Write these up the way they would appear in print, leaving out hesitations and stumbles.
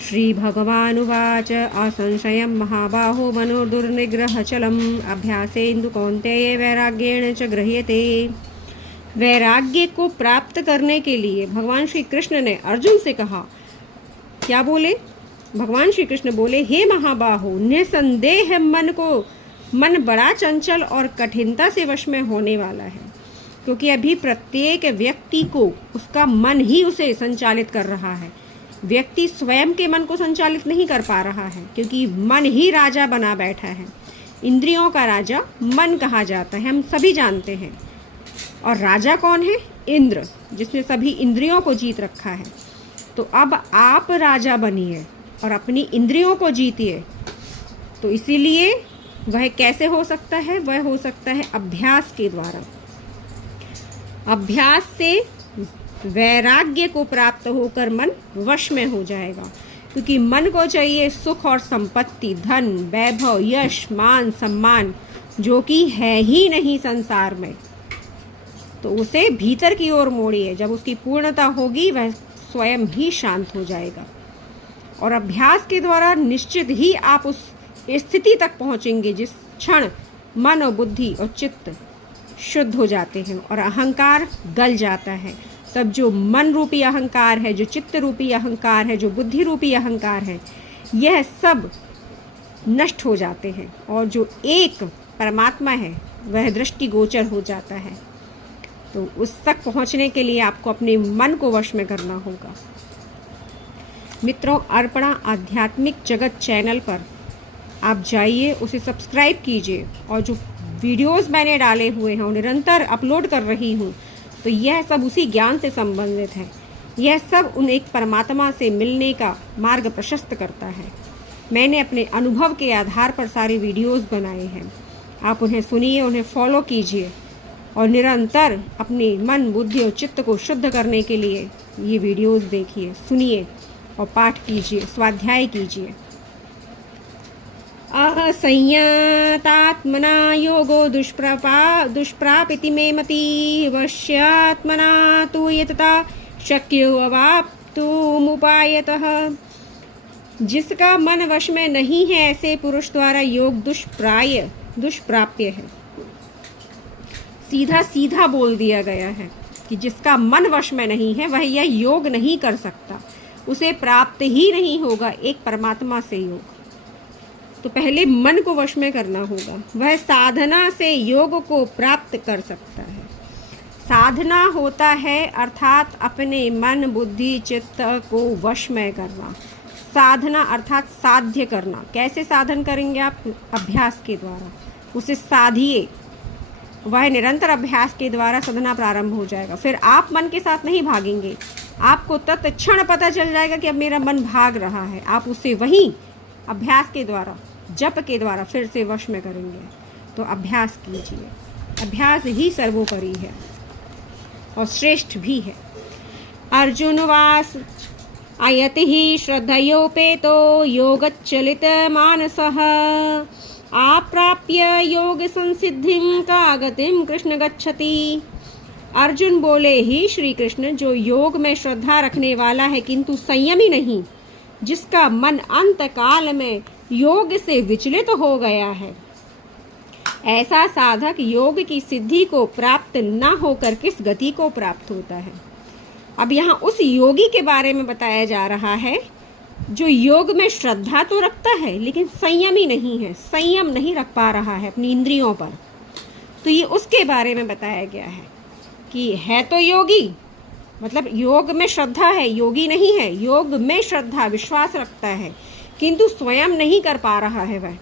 श्रीभगवानुवाच असंशयं महाबाहो मनोर्दुर्निग्रहचलम् अभ्यासेन्दु कौन्तेय वैराग्येण च गृह्यते। वैराग्य को प्राप्त करने के लिए भगवान श्री कृष्ण ने अर्जुन से कहा, क्या बोले? भगवान श्री कृष्ण बोले, हे महाबाहो, निसंदेह मन बड़ा चंचल और कठिनता से वश में होने वाला है, क्योंकि अभी प्रत्येक व्यक्ति को उसका मन ही उसे संचालित कर रहा है। व्यक्ति स्वयं के मन को संचालित नहीं कर पा रहा है, क्योंकि मन ही राजा बना बैठा है। इंद्रियों का राजा मन कहा जाता है, हम सभी जानते हैं। और राजा कौन है? इंद्र, जिसने सभी इंद्रियों को जीत रखा है। तो अब आप राजा बनिए और अपनी इंद्रियों को जीतिए। तो इसीलिए वह कैसे हो सकता है? वह हो सकता है अभ्यास के द्वारा। अभ्यास से वैराग्य को प्राप्त होकर मन वश में हो जाएगा, क्योंकि मन को चाहिए सुख और संपत्ति, धन, वैभव, यश, मान, सम्मान, जो कि है ही नहीं संसार में। तो उसे भीतर की ओर मोड़िए। जब उसकी पूर्णता होगी वह स्वयं ही शांत हो जाएगा। और अभ्यास के द्वारा निश्चित ही आप उस स्थिति तक पहुंचेंगे जिस क्षण मन और बुद्धि और चित्त शुद्ध हो जाते हैं और अहंकार गल जाता है। तब जो मन रूपी अहंकार है, जो चित्त रूपी अहंकार है, जो बुद्धि रूपी अहंकार है, यह सब नष्ट हो जाते हैं और जो एक परमात्मा है वह दृष्टिगोचर हो जाता है। तो उस तक पहुंचने के लिए आपको अपने मन को वश में करना होगा। मित्रों, अर्पणा आध्यात्मिक जगत चैनल पर आप जाइए, उसे सब्सक्राइब कीजिए और जो वीडियोस मैंने डाले हुए हैं और निरंतर अपलोड कर रही हूँ, तो यह सब उसी ज्ञान से संबंधित है। यह सब उन एक परमात्मा से मिलने का मार्ग प्रशस्त करता है। मैंने अपने अनुभव के आधार पर सारे वीडियोस बनाए हैं। आप उन्हें सुनिए, उन्हें फॉलो कीजिए और निरंतर अपने मन, बुद्धि और चित्त को शुद्ध करने के लिए ये वीडियोस देखिए, सुनिए और पाठ कीजिए, स्वाध्याय कीजिए। असंयतात्मना योगो दुष्प्रापिति मे मति वश्यात्मना तु यतता शक्यो अवाप्तुमुपायतः। जिसका मन वश में नहीं है, ऐसे पुरुष द्वारा योग दुष्प्राप्य है। सीधा सीधा बोल दिया गया है कि जिसका मन वश में नहीं है वह यह योग नहीं कर सकता, उसे प्राप्त ही नहीं होगा एक परमात्मा से योग। तो पहले मन को वश में करना होगा, वह साधना से योग को प्राप्त कर सकता है। साधना होता है अर्थात अपने मन, बुद्धि, चित्त को वश में करना। साधना अर्थात साध्य करना। कैसे साधन करेंगे आप? अभ्यास के द्वारा उसे साधिए। वह निरंतर अभ्यास के द्वारा साधना प्रारंभ हो जाएगा। फिर आप मन के साथ नहीं भागेंगे, आपको तत्क्षण पता चल जाएगा कि अब मेरा मन भाग रहा है। आप उसे वहीं अभ्यास के द्वारा, जप के द्वारा फिर से वश में करेंगे। तो अभ्यास कीजिए। अभ्यास ही सर्वोपरि है और श्रेष्ठ भी है। अर्जुन वास आयति ही श्रद्धयोपेतो योगच्चलित मानसः आप्राप्य योग संसिद्धिं का गतिम कृष्ण गच्छति। अर्जुन बोले, ही श्री कृष्ण, जो योग में श्रद्धा रखने वाला है किंतु संयमी नहीं, जिसका मन अंत काल में योग से विचलित हो गया है, ऐसा साधक योग की सिद्धि को प्राप्त न होकर किस गति को प्राप्त होता है। अब यहाँ उस योगी के बारे में बताया जा रहा है जो योग में श्रद्धा तो रखता है लेकिन संयमी नहीं है, संयम नहीं रख पा रहा है अपनी इंद्रियों पर। तो ये उसके बारे में बताया गया है कि है तो योगी, मतलब योग में श्रद्धा है, योगी नहीं है। योग में श्रद्धा, विश्वास रखता है, किंतु स्वयं नहीं कर पा रहा है।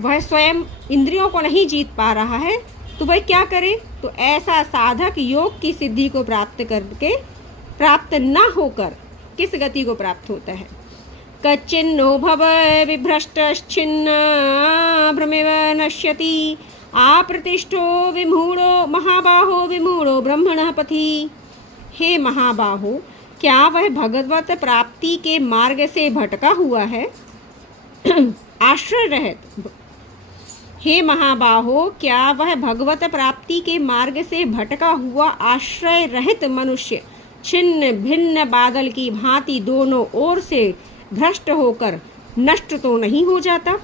वह स्वयं इंद्रियों को नहीं जीत पा रहा है। तो वह क्या करे? तो ऐसा साधक योग की सिद्धि को प्राप्त करके, प्राप्त न होकर किस गति को प्राप्त होता है? कच्चिन्नो भव विभ्रष्टश्चिन्न भ्रमेव नश्यति आप्रतिष्ठो विमूढ़ो महाबाहो विमूढ़ो ब्रह्मणः पथि। हे महाबाहो, क्या वह भगवत प्राप्ति के मार्ग से भटका हुआ है? आश्रय रहित हे महाबाहो, क्या वह भगवत प्राप्ति के मार्ग से भटका हुआ आश्रय रहित मनुष्य छिन्न भिन्न बादल की भांति दोनों ओर से भ्रष्ट होकर नष्ट तो नहीं हो जाता?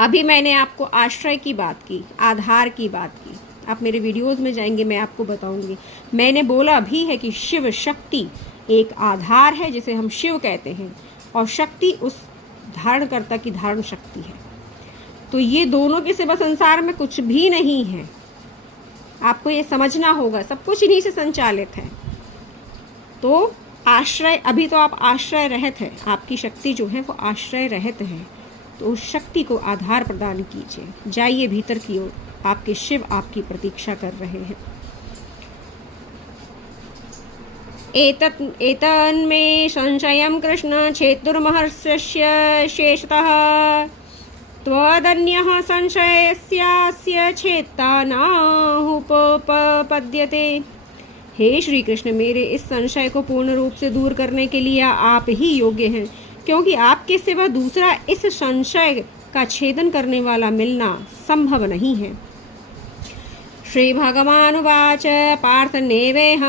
अभी मैंने आपको आश्रय की बात की, आधार की बात की। आप मेरे वीडियोस में जाएंगे, मैं आपको बताऊंगी। मैंने बोला भी है कि शिव शक्ति एक आधार है जिसे हम शिव कहते हैं, और शक्ति उस धारणकर्ता की धारण शक्ति है। तो ये दोनों के सिवा संसार में कुछ भी नहीं है। आपको ये समझना होगा, सब कुछ इन्हीं से संचालित है। तो आश्रय, अभी तो आप आश्रय रहित है, आपकी शक्ति जो है वो आश्रय रहित है। तो उस शक्ति को आधार प्रदान कीजिए। जाइए भीतर की ओर, आपके शिव आपकी प्रतीक्षा कर रहे हैं। एतन्मे संशयं कृष्ण छेतुर्महर्षस्य शेषतः त्वदन्यः संशयस्यास्य छेत्ता नाहुपपद्यते। हे श्री कृष्ण, मेरे इस संशय को पूर्ण रूप से दूर करने के लिए आप ही योग्य हैं, क्योंकि आपके सिवा दूसरा इस संशय का छेदन करने वाला मिलना संभव नहीं है। श्री भगवानुवाच पार्थ नेवेह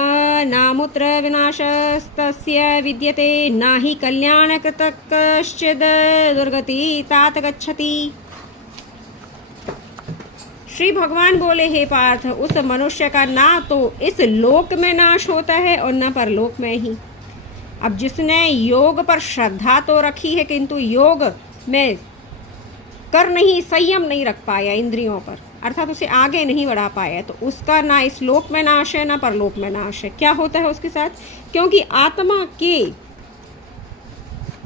नामुत्र विनाशस्तस्य विद्यते नाहि कल्याणकृतः कश्चिद् दुर्गति तात गच्छति। श्री भगवान बोले, हे पार्थ, उस मनुष्य का ना तो इस लोक में नाश होता है और न परलोक में ही। अब जिसने योग पर श्रद्धा तो रखी है किंतु योग में कर नहीं, संयम नहीं रख पाया इंद्रियों पर, अर्थात उसे आगे नहीं बढ़ा पाया, तो उसका ना इस लोक में नाश है ना परलोक में नाश है। क्या होता है उसके साथ? क्योंकि आत्मा के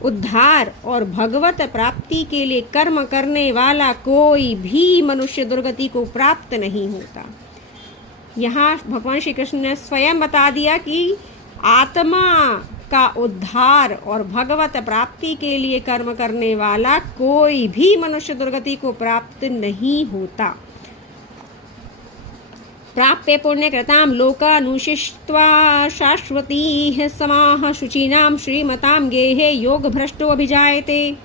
उद्धार और भगवत प्राप्ति के लिए कर्म करने वाला कोई भी मनुष्य दुर्गति को प्राप्त नहीं होता। यहाँ भगवान श्री कृष्ण ने स्वयं बता दिया कि आत्मा का उद्धार और भगवत प्राप्ति के लिए कर्म करने वाला कोई भी मनुष्य दुर्गति को प्राप्त नहीं होता। प्राप्य पुण्यकृतां लोकानुशिष्ट्वा शाश्वती समाः शुचीनां श्रीमतां गेहे योग भ्रष्टो अभिजायते।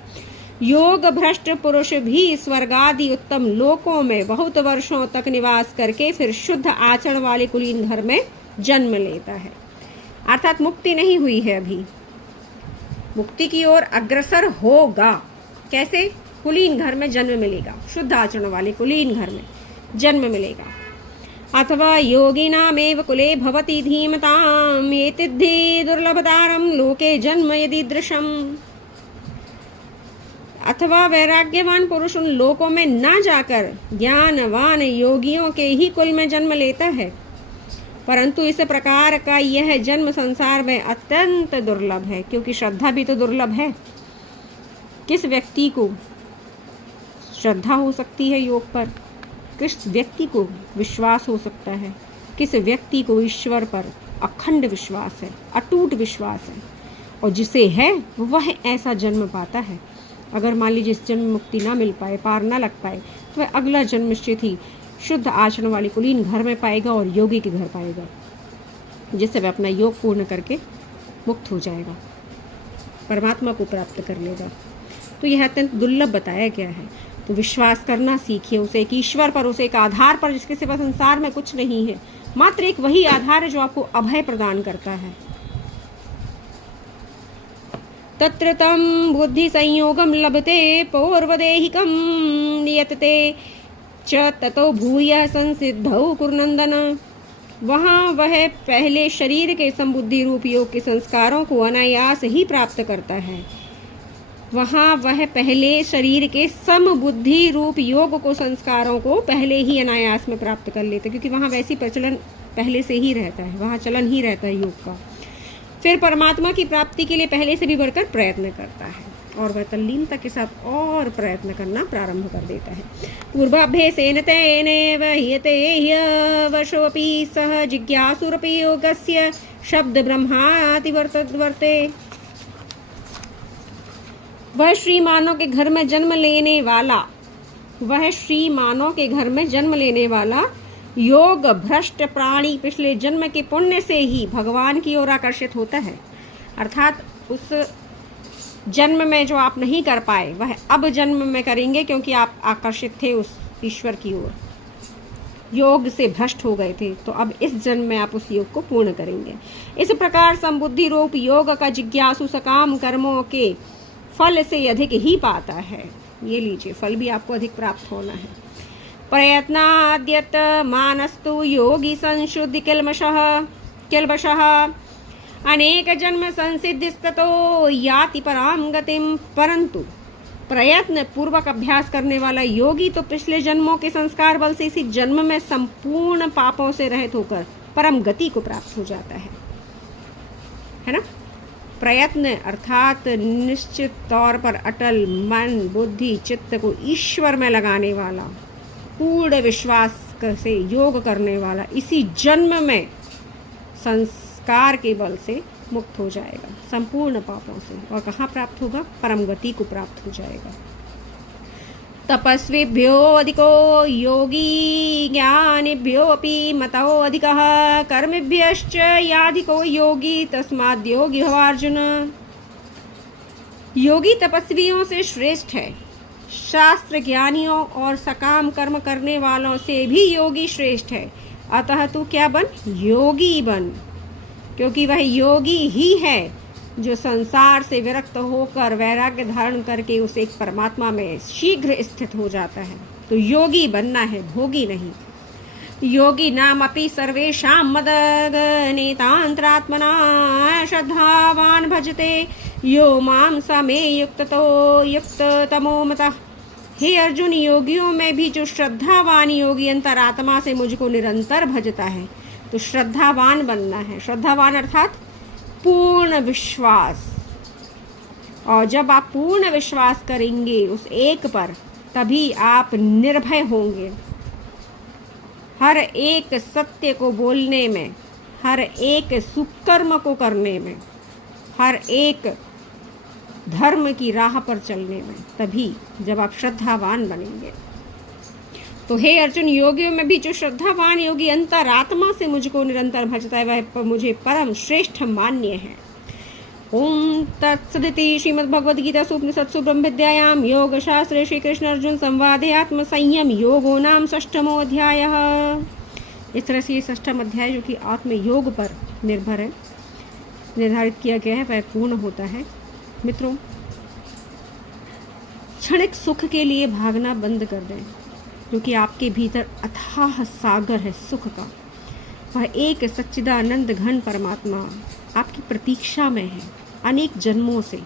योग भ्रष्ट पुरुष भी स्वर्गादि उत्तम लोकों में बहुत वर्षों तक निवास करके फिर शुद्ध आचरण वाले कुलीन घर में जन्म लेता है। अर्थात मुक्ति नहीं हुई है, अभी मुक्ति की ओर अग्रसर होगा। कैसे? कुलीन घर में जन्म मिलेगा, शुद्ध आचरण वाले कुलीन घर में जन्म मिलेगा। अथवा योगिनामेव कुले भवति धीमताम् एतद्धि दुर्लभतारं लोके जन्म यदीदृशम्। अथवा वैराग्यवान पुरुष उन लोकों में न जाकर ज्ञानवान योगियों के ही कुल में जन्म लेता है, परंतु इस प्रकार का यह जन्म संसार में अत्यंत दुर्लभ है, क्योंकि श्रद्धा भी तो दुर्लभ है। किस व्यक्ति को श्रद्धा हो सकती है योग पर? किस व्यक्ति को विश्वास हो सकता है? किस व्यक्ति को ईश्वर पर अखंड विश्वास है, अटूट विश्वास है? और जिसे है वह ऐसा जन्म पाता है। अगर मान लीजिए इस जन्म मुक्ति ना मिल पाए, पार ना लग पाए, तो वह अगला जन्म निश्चित ही शुद्ध आचरण वाली कुलीन घर में पाएगा और योगी के घर पाएगा, जिससे वह अपना योग पूर्ण करके मुक्त हो जाएगा, परमात्मा को प्राप्त कर लेगा। तो यह अत्यंत दुर्लभ बताया गया है। तो विश्वास करना सीखिए उसे एक ईश्वर पर, उसे एक आधार पर जिसके सिवा संसार में कुछ नहीं है। मात्र एक वही आधार है जो आपको अभय प्रदान करता है। तत्र तम बुद्धि संयोगम लभते पौर्वदेहिकम नियतते च ततो भूयः संसिद्धौ कुरुनंदन। वहाँ वह पहले शरीर के समबुद्धि रूप योग के संस्कारों को अनायास ही प्राप्त करता है। वहाँ वह पहले शरीर के समबुद्धि रूप योग को, संस्कारों को पहले ही अनायास में प्राप्त कर लेते, क्योंकि वहाँ वैसी प्रचलन पहले से ही रहता है, वहाँ चलन ही रहता है योग का। फिर परमात्मा की प्राप्ति के लिए पहले से भी बढ़कर प्रयत्न करता है, और वह तल्लीनता के साथ और प्रयत्न करना प्रारंभ कर देता है। पूर्वाभ्यासेन तेनेव ह्यते ह्यवशोऽपि सह जिज्ञासुरपि योगस्य शब्द ब्रह्माति वर्ते। वह श्रीमानों के घर में जन्म लेने वाला योग भ्रष्ट प्राणी पिछले जन्म के पुण्य से ही भगवान की ओर आकर्षित होता है। अर्थात उस जन्म में जो आप नहीं कर पाए वह अब जन्म में करेंगे, क्योंकि आप आकर्षित थे उस ईश्वर की ओर, योग से भ्रष्ट हो गए थे, तो अब इस जन्म में आप उस योग को पूर्ण करेंगे। इस प्रकार संबुद्धि रूप योग का जिज्ञासु सकाम कर्मों के फल से अधिक ही पाता है। ये लीजिए, फल भी आपको अधिक प्राप्त होना है। प्रयत्नाद्यत मानस्तु योगी संशुद्धि किल्बशः अनेक जन्म संसिद्धिस्ततो याति पराम गतिम। परंतु प्रयत्न पूर्वक अभ्यास करने वाला योगी तो पिछले जन्मों के संस्कार बल से इसी जन्म में संपूर्ण पापों से रहित होकर परम गति को प्राप्त हो जाता है ना। प्रयत्न अर्थात निश्चित तौर पर अटल मन बुद्धि चित्त को ईश्वर में लगाने वाला, पूर्ण विश्वास से योग करने वाला इसी जन्म में संस्कार के बल से मुक्त हो जाएगा संपूर्ण पापों से, और कहाँ प्राप्त होगा? परम गति को प्राप्त हो जाएगा। तपस्विभ्यो अधिको योगी ज्ञानिभ्यो अपि मतो अधिकः कर्मिभ्यश्च याधिको योगी तस्माद् योगी भवार्जुन। योगी तपस्वियों से श्रेष्ठ है, शास्त्र ज्ञानियों और सकाम कर्म करने वालों से भी योगी श्रेष्ठ है। अतः तू क्या बन? योगी बन, क्योंकि वह योगी ही है जो संसार से विरक्त होकर वैराग्य धारण करके उस एक परमात्मा में शीघ्र स्थित हो जाता है। तो योगी बनना है, भोगी नहीं। योगी नाम अपि सर्वेषां मदगणितान्तरात्मना श्रद्धावान भजते यो मां स मे युक्ततमो मतः। हे अर्जुन, योगियों में भी जो श्रद्धावान योगी अंतरात्मा से मुझको निरंतर भजता है, तो श्रद्धावान बनना है। श्रद्धावान अर्थात पूर्ण विश्वास। और जब आप पूर्ण विश्वास करेंगे उस एक पर, तभी आप निर्भय होंगे। हर एक सत्य को बोलने में, हर एक सुकर्म को करने में, हर एक धर्म की राह पर चलने में, तभी जब आप श्रद्धावान बनेंगे। तो हे अर्जुन, योगियों में भी जो श्रद्धावान योगी अंतरात्मा से मुझको निरंतर भजता है, वह मुझे परम श्रेष्ठ मान्य है। ओम तत्सदिति श्रीमद्भगवद्गीतासु उपनिषत्सु ब्रह्मविद्यायां योगशास्त्रे श्री कृष्ण अर्जुन संवादे आत्म संयम योगो नाम 6वां अध्यायः। इस तरह से ये 6वां अध्याय जो कि आत्म योग पर निर्भर है, निर्धारित किया गया है, वह पूर्ण होता है। मित्रों, क्षणिक सुख के लिए भागना बंद कर दें, क्योंकि आपके भीतर अथाह सागर है सुख का। वह एक सच्चिदानंद घन परमात्मा आपकी प्रतीक्षा में है अनेक जन्मों से।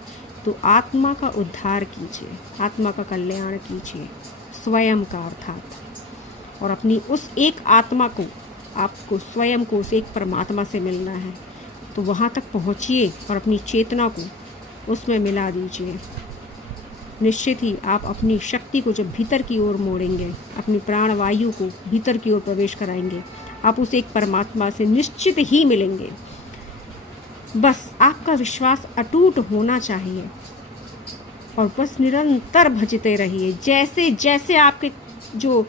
तो आत्मा का उद्धार कीजिए, आत्मा का कल्याण कीजिए, स्वयं का अर्थात, और अपनी उस एक आत्मा को, आपको स्वयं को उस एक परमात्मा से मिलना है। तो वहाँ तक पहुँचिए और अपनी चेतना को उसमें मिला दीजिए। निश्चित ही आप अपनी शक्ति को जब भीतर की ओर मोड़ेंगे, अपनी प्राणवायु को भीतर की ओर प्रवेश कराएंगे, आप उस एक परमात्मा से निश्चित ही मिलेंगे। बस आपका विश्वास अटूट होना चाहिए और बस निरंतर भजते रहिए। जैसे जैसे आपके जो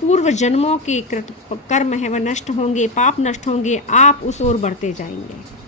पूर्व जन्मों के कर्म है वह नष्ट होंगे, पाप नष्ट होंगे, आप उस ओर बढ़ते जाएंगे।